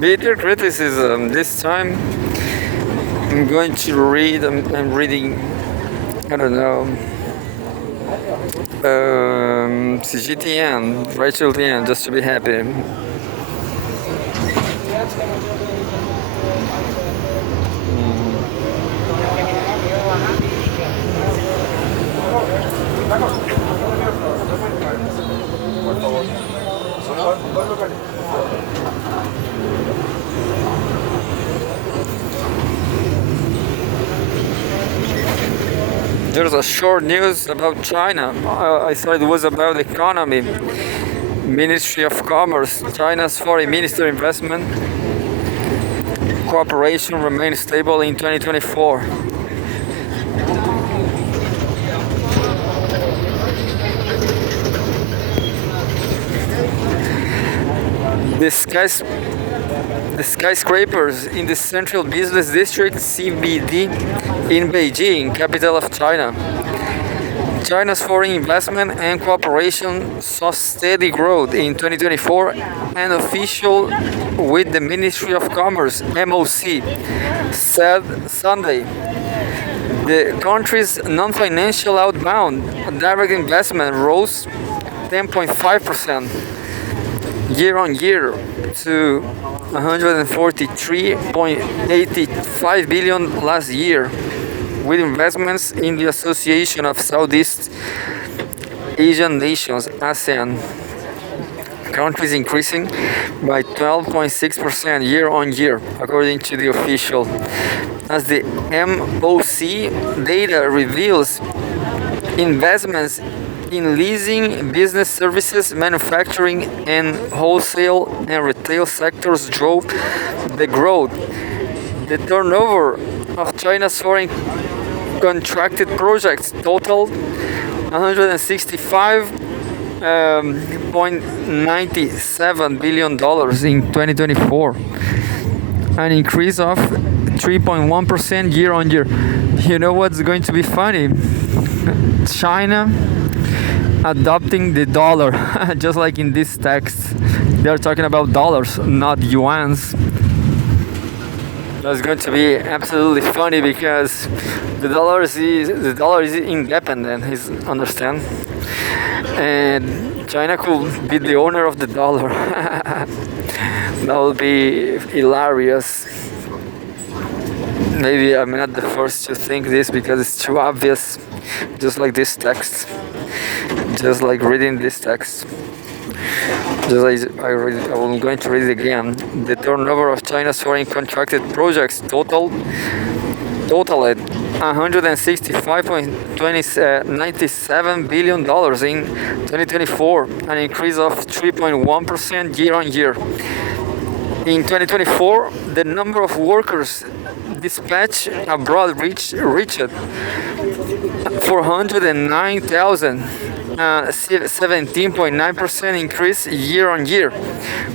Bitter criticism. This time I'm going to read, I'm reading, I don't know, Cgtn, right till the end, just to be happy. There's a short news about China. I thought it was about economy. Ministry of Commerce, China's foreign minister investment cooperation remains stable in 2024. The skyscrapers in the Central Business District (CBD) in Beijing, capital of China. China's foreign investment and cooperation saw steady growth in 2024, an official with the Ministry of Commerce (MOC) said Sunday. The country's non-financial outbound direct investment rose 10.5% year-on-year to 143.85 billion last year, with investments in the Association of Southeast Asian Nations (ASEAN) countries increasing by 12.6% year-on-year, according to the official. As the MOC data reveals, investments in leasing, business services, manufacturing, and wholesale and retail sectors drove the growth. The turnover of China's foreign contracted projects totaled $165.97 billion in 2024, an increase of 3.1% year-on-year. You know what's going to be funny? China adopting the dollar, just like in this text. They're talking about dollars, not yuans. That's going to be absolutely funny because the dollar is independent. Understand? And China could be the owner of the dollar. That would be hilarious. Maybe I'm not the first to think this because it's too obvious, just like this text, just like reading this text. I'm going to read it again. The turnover of China's foreign contracted projects totaled $165.97 billion in 2024, an increase of 3.1% year-on-year. In 2024, the number of workers dispatched abroad reached 409,000, 17.9% increase year-on-year,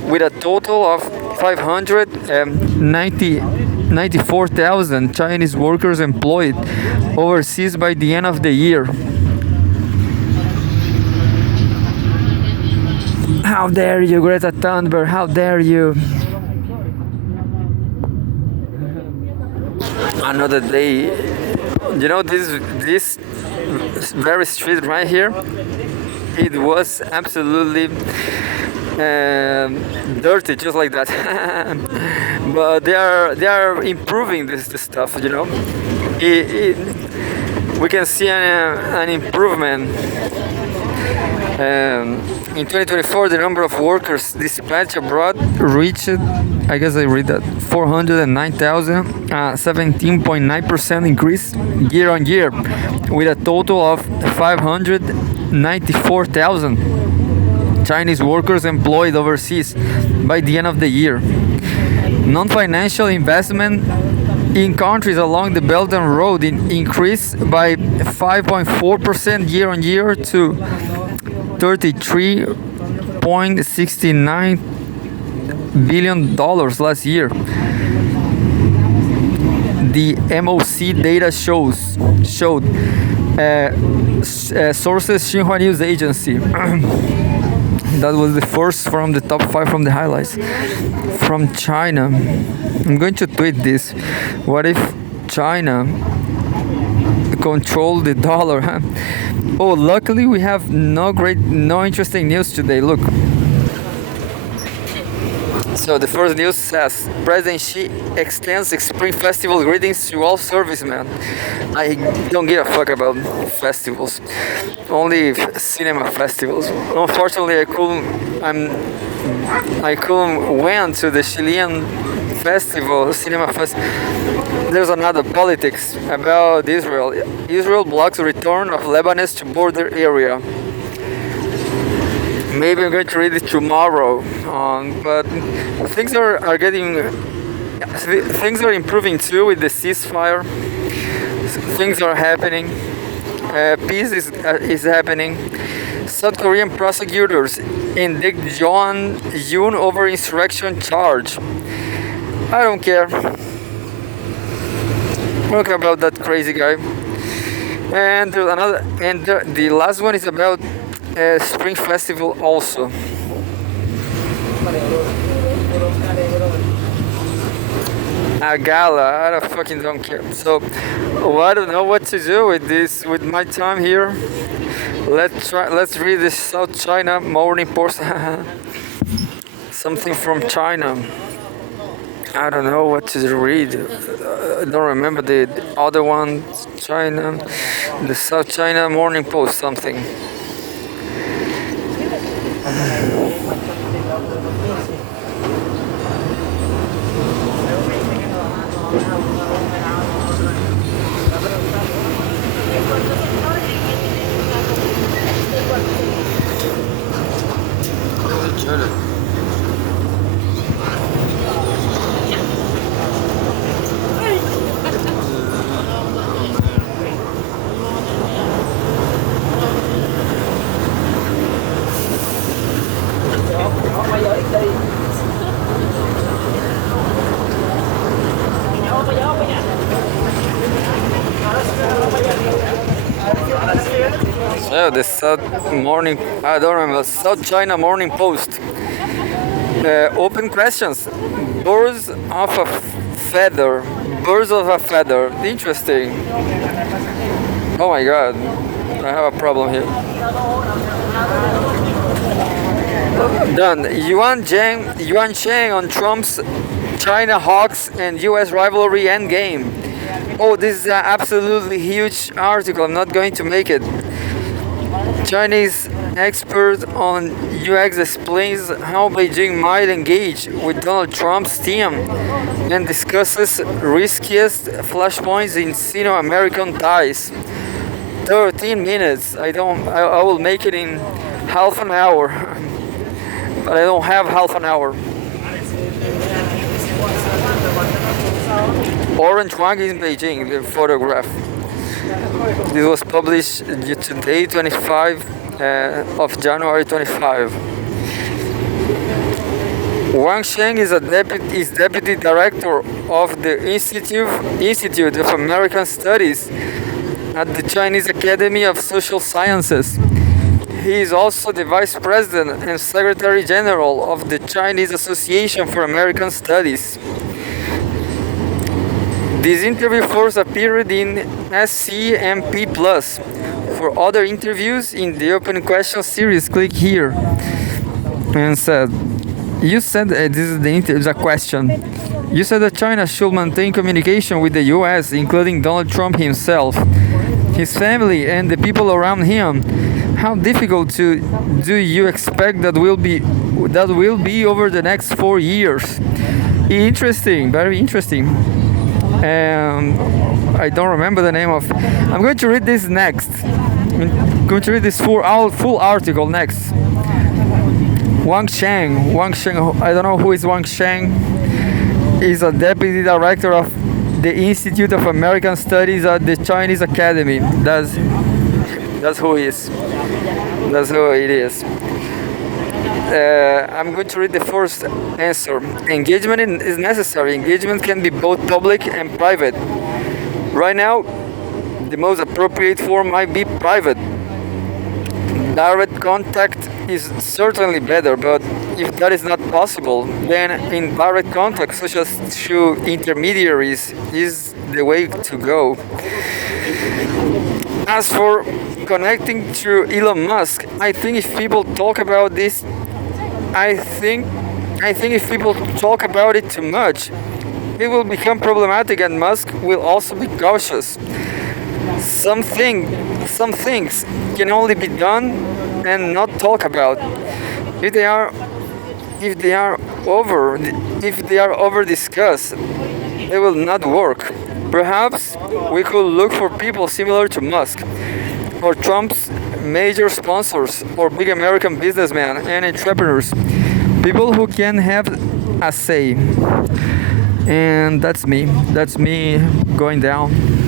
with a total of 594,000 Chinese workers employed overseas by the end of the year. How dare you, Greta Thunberg? How dare you? Another day. You know, this very street right here, it was absolutely dirty, just like that. But they are improving this stuff. You know, we can see an improvement. In 2024, the number of workers dispatched abroad reached, I guess I read that, 409,000, 17.9% increase year-on-year, with a total of 594,000 Chinese workers employed overseas by the end of the year. Non-financial investment in countries along the Belt and Road increased by 5.4% year-on-year to $33.69 billion last year. The MOC data showed sources Xinhua News Agency That was the first from the top five from the highlights. From China, I'm going to tweet this. What if China control the dollar? Huh? Oh, luckily we have no interesting news today. Look. So the first news says President Xi extends Spring Festival greetings to all servicemen. I don't give a fuck about festivals, only cinema festivals. Unfortunately, I couldn't went to the Chilean festival, cinema festival. There's another politics about Israel. Israel blocks return of Lebanese to border area. Maybe I'm going to read it tomorrow, but things are improving too with the ceasefire. Things are happening. Peace is happening. South Korean prosecutors indict Yoon over insurrection charge. I don't care. Don't care about that crazy guy. And there's another, and the last one is about Spring Festival also. A gala, I don't care. So, I don't know what to do with this, with my time here. Let's read the South China Morning Post. Something from China. I don't know what to read. I don't remember the other one. China, the South China Morning Post, something. So the I don't remember, South China Morning Post. Open questions. Birds of a feather. Birds of a feather. Interesting. Oh my god. I have a problem here. Done. Yuan Cheng on Trump's China Hawks and US rivalry endgame. Oh, this is an absolutely huge article. I'm not going to make it. Chinese expert on UX explains how Beijing might engage with Donald Trump's team and discusses riskiest flashpoints in Sino-American ties. 13 minutes. I will make it in half an hour, but I don't have half an hour. Orange Wang in Beijing, the photograph. This was published today, 25 of January 25. Wang Sheng is deputy director of the Institute of American Studies at the Chinese Academy of Social Sciences. He is also the vice president and secretary general of the Chinese Association for American Studies. This interview first appeared in SCMP Plus. For other interviews in the open question series, click here. And said, you said this is the interview, a question. You said that China should maintain communication with the U.S., including Donald Trump himself, his family, and the people around him. How difficult do you expect that will be over the next 4 years? Interesting, very interesting. I don't remember the name of. I'm going to read this next. I'm going to read this full article next. Wang Sheng. I don't know who is Wang Sheng. He's a deputy director of the Institute of American Studies at the Chinese Academy. That's who he is. That's who it is. I'm going to read the first answer. Engagement is necessary. Engagement can be both public and private. Right now, the most appropriate form might be private. direct contact is certainly better, but if that is not possible, then indirect contact, such as through intermediaries, is the way to go. As for connecting through Elon Musk, I think if people talk about this, I think I think if people talk about it too much, it will become problematic and Musk will also be cautious. Some things can only be done and not talk about. If they are if they are over if they are over discussed, they will not work. Perhaps we could look for people similar to Musk, or Trump's major sponsors, or big American businessmen and entrepreneurs, people who can have a say. And that's me. That's me going down.